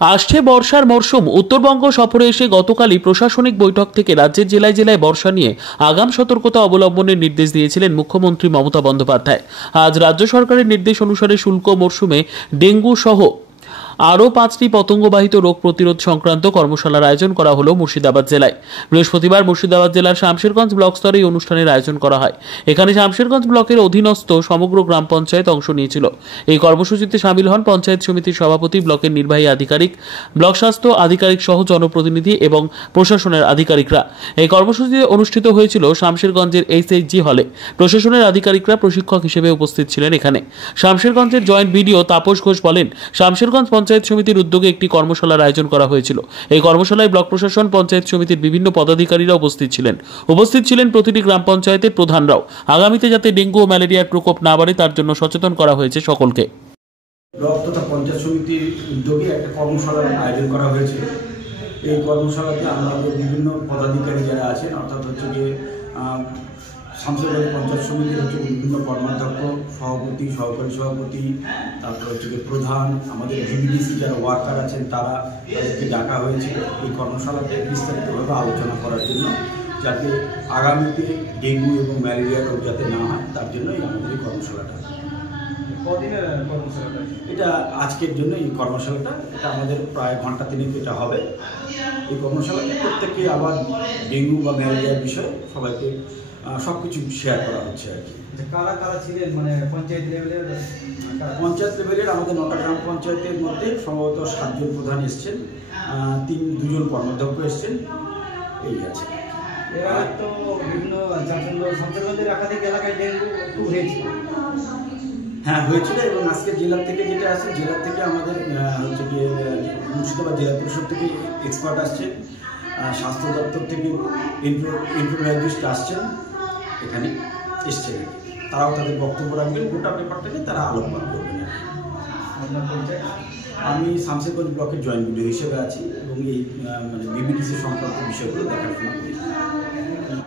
আসছে বর্ষার মরশুম। উত্তরবঙ্গ সফরে এসে গতকালই প্রশাসনিক বৈঠক থেকে রাজ্যের জেলায় জেলায় বর্ষা নিয়ে আগাম সতর্কতা অবলম্বনের নির্দেশ দিয়েছিলেন মুখ্যমন্ত্রী মমতা বন্দ্যোপাধ্যায়। আজ রাজ্য সরকারের নির্দেশ অনুসারে শুষ্ক মরশুমে ডেঙ্গু সহ আরও 5টি পতঙ্গবাহিত রোগ প্রতিরোধ সংক্রান্ত কর্মশালার আয়োজন করা হলো মুর্শিদাবাদ জেলায়। বৃহস্পতিবার মুর্শিদাবাদ জেলার শামশেরগঞ্জ ব্লক স্তরে এই অনুষ্ঠানের আয়োজন করা হয়। এখানে শামশেরগঞ্জ ব্লকের অধীনস্থ সমগ্র গ্রাম পঞ্চায়েত অংশ নিয়েছিল। এই কর্মসূচিতে সামিল হন পঞ্চায়েত সমিতির সভাপতি, ব্লকের নির্বাহী আধিকারিক, ব্লক স্বাস্থ্য আধিকারিক সহ জনপ্রতিনিধি এবং প্রশাসনের আধিকারিকরা। এই কর্মসূচিতে অনুষ্ঠিত হয়েছিল শামশেরগঞ্জের এইচএইচজি হলে। প্রশাসনের আধিকারিকরা প্রশিক্ষক হিসেবে উপস্থিত ছিলেন। এখানে শামশেরগঞ্জের জয়েন্ট বিডিও তাপস ঘোষ বলেন, শামশেরগঞ্জ পঞ্চায়েত সমিতির উদ্যোগে একটি কর্মশালার আয়োজন করা হয়েছিল। এই কর্মশালায় ব্লক প্রশাসন, পঞ্চায়েত সমিতির বিভিন্ন পদাধিকারীরা উপস্থিত ছিলেন প্রতিটি গ্রাম পঞ্চায়েতের প্রধানরাও। আগামীতে যাতে ডেঙ্গু ও ম্যালেরিয়ার প্রকোপ না বাড়ে তার জন্য সচেতন করা হয়েছে সকলকে। ব্লক তথা পঞ্চায়েত সমিতির উদ্যোগে একটা কর্মশালার আয়োজন করা হয়েছে। এই কর্মশালাতে আমাদের বিভিন্ন পদাধিকারী যারা আছেন, অর্থাৎ হচ্ছে যে শামশেরগঞ্জ পঞ্চায়েত সমিতির হচ্ছে বিভিন্ন কর্মাধ্যক্ষ, সভাপতি, সহকারী সভাপতি, তারপর হচ্ছে যে প্রধান, আমাদের ভিবিডিসি যারা ওয়ার্কার আছেন তাদেরকে ডাকা হয়েছে এই কর্মশালাতে বিস্তারিতভাবে আলোচনা করার জন্য, যাতে আগামীতে ডেঙ্গু এবং ম্যালেরিয়া রোগ যাতে না হয় তার জন্যই আমাদের এই কর্মশালাটা। কদিনের কর্মশালাটা? এটা আজকের জন্য এই কর্মশালাটা, এটা আমাদের প্রায় ঘন্টা তিনেক এটা হবে। এই কর্মশালাতে প্রত্যেককে আবার ডেঙ্গু বা ম্যালেরিয়ার বিষয়ে সবাইকে সবকিছু শেয়ার করা হচ্ছে আর কি। কারা কারা ছিলেন, মানে পঞ্চায়েত লেভেলের? পঞ্চায়েত লেভেলের আমাদের 9টা গ্রাম পঞ্চায়েতের মধ্যে সম্ভবত 7 জন প্রধান এসছেন, 2জন কর্মাধ্যক্ষ এসছেন, এই আছে। এরা তো বিভিন্ন শামশেরগঞ্জের একাধিক এলাকায় ডেঙ্গু খুব হয়েছিল। হ্যাঁ, হয়েছিল। এবং আজকে জেলা থেকে যেটা আছে, জেলা থেকে আমাদের হচ্ছে গিয়ে মুর্শিদাবাদ জেলা পরিষদ থেকে এক্সপার্ট আসছেন, স্বাস্থ্য দপ্তর থেকে ইনফ্লুয়েন্সিস্ট আসছেন, এখানে এসছেন। তারাও তাদের বক্তব্য রাখবেন, গোটা ব্যাপারটাকে তারা আলোকপাত করবেন। আমি শামশেরগঞ্জ ব্লকের জয়েন্ট বিডিও হিসেবে আছি এবং এই মানে বিবিডিসি সংক্রান্ত বিষয়গুলো দেখাশোনা করি।